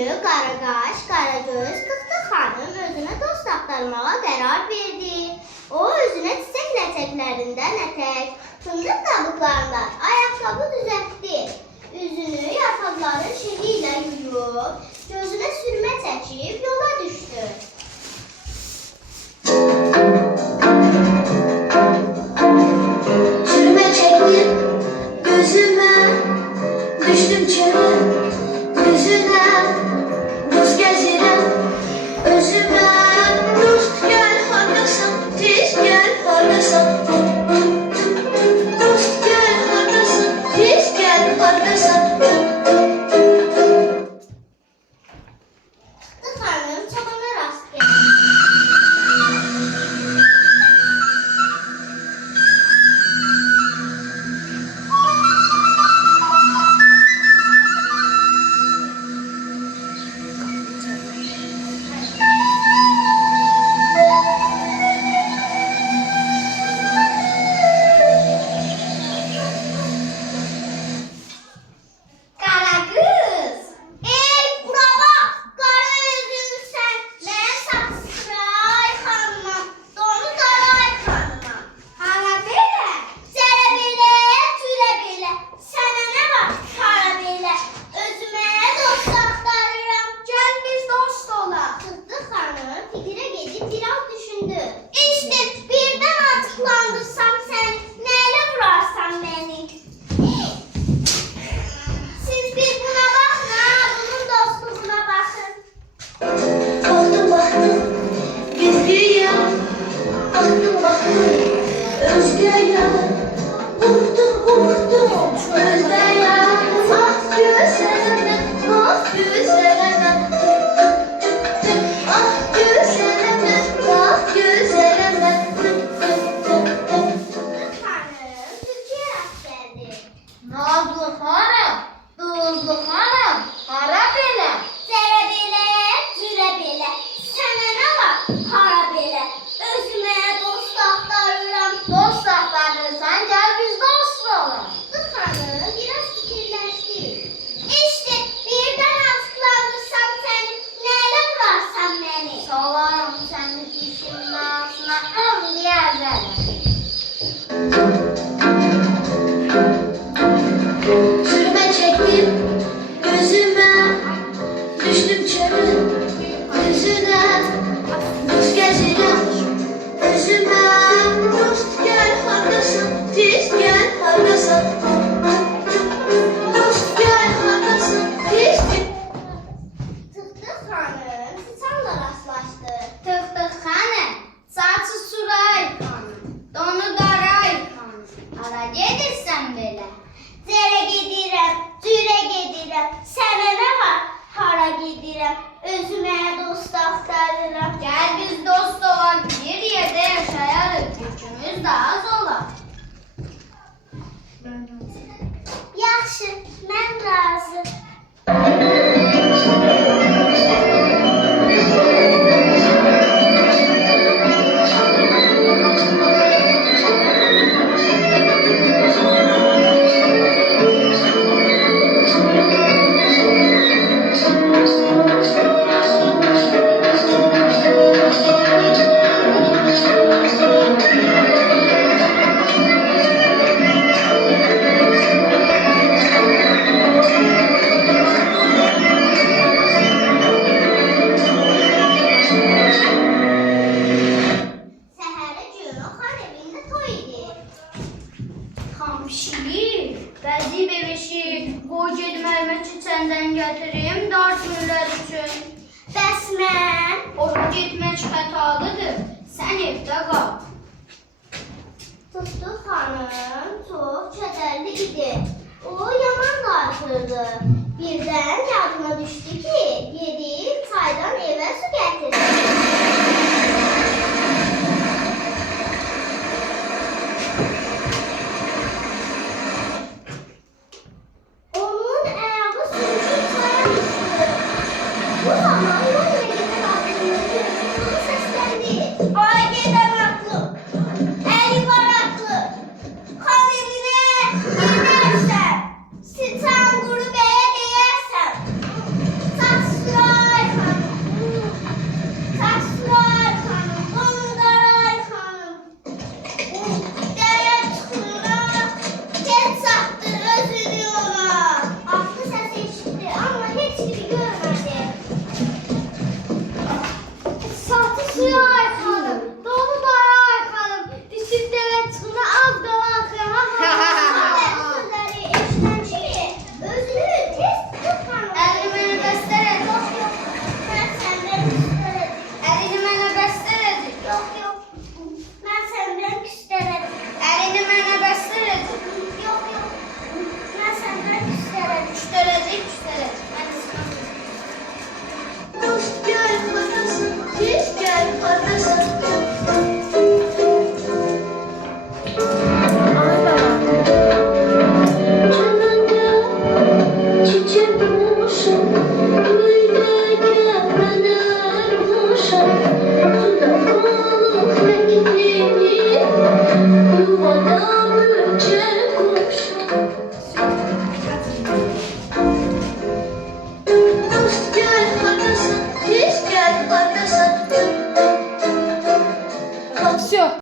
günü Qaraqaş, Qaragöz, Tıxtı xanım özünə dost axtarmağa qərar verdi. O özünə çiçək ləçəklərindən ətək, fındıq qabıqlarında ayaqqabı düzəltdi. Üzünü yarpaqların şiiri ilə yuyub, gözünə sürmə çəkib yola düşdü. Sürmə çəkdim gözümə, düşdüm çölə, gözünə, dost gəzirəm özümə. Dost gəl hardasan, tez gəl hardasan. Dost gəl hardasan, tez gəl hardasan. Tıxtı xanım çobana rast gəldi. Qaragöz, ey bura bax, qara üzünsən, mən Saksıray xanımam, donu Qaray xanımam. Hara belə, zərə belə, cürə belə, sənə nə var, hara belə, özümə dost axtarıram, gəl biz dost olaq. Tıxtı xanım fikrə gedib biraz düşündü. İşte birdən açıqlandırsam səni, nəyə vurarsan məni? Siz bir buna bakın ha, bunun dostluğuna bakın. Baktım baktım, güzgüya, baktım baktım, özgüya. Korktum korktum, özgüya. Ah güzeline, ah güzeline. Ah güzeline, ah güzeline. Tıxtı xanım Türkiyə rast gəldi. Nazlı xanım, Duzlu xanım, hara belə? Zərə belə, cürə belə, sənə nə var, hara belə, özümə dost axtarıram. Dost axtarırsan, gəl biz dost olaq. Tıxtı xanım biraz fikirləşdi. İşte birdən açıqlandırsam səni, nəyə vurarsan məni? Salam sənin işin ağzına, deyəzələ. Sürmə çəkdim gözümə, düşdüm çölün düzünə. Dost gəzirəm özümə. Dost gəl hardasan, tez gəl hardasan. Dost gəl hardasan, tez gəl. Tıxtı xanım sıçanla rastlaşdı. Tıxtı xanım, saçı Suray xanım, donu Qaray xanım. Hara gedirsən belə? Zərə gedirəm, cürə gedirəm, sənə nə var, hara gedirəm, özümə dost axtarıram. Gəl biz dost olaq, bir yerdə yaşayarıq, yükümüz də az olar. Yaxşı, mən razı. Səhəri gün o xan evində toy idi. Xam pişirir, bəzi bebişir, qoy gedim əlimə çiçəndən gətirim dartınlar üçün. Bəs mən? Ora getmək xətalıdır, sən evdə qal. Tıxtı xanım çox kədərli idi. O yaman dartırdı. Birdən yadına düşdü ki, gedib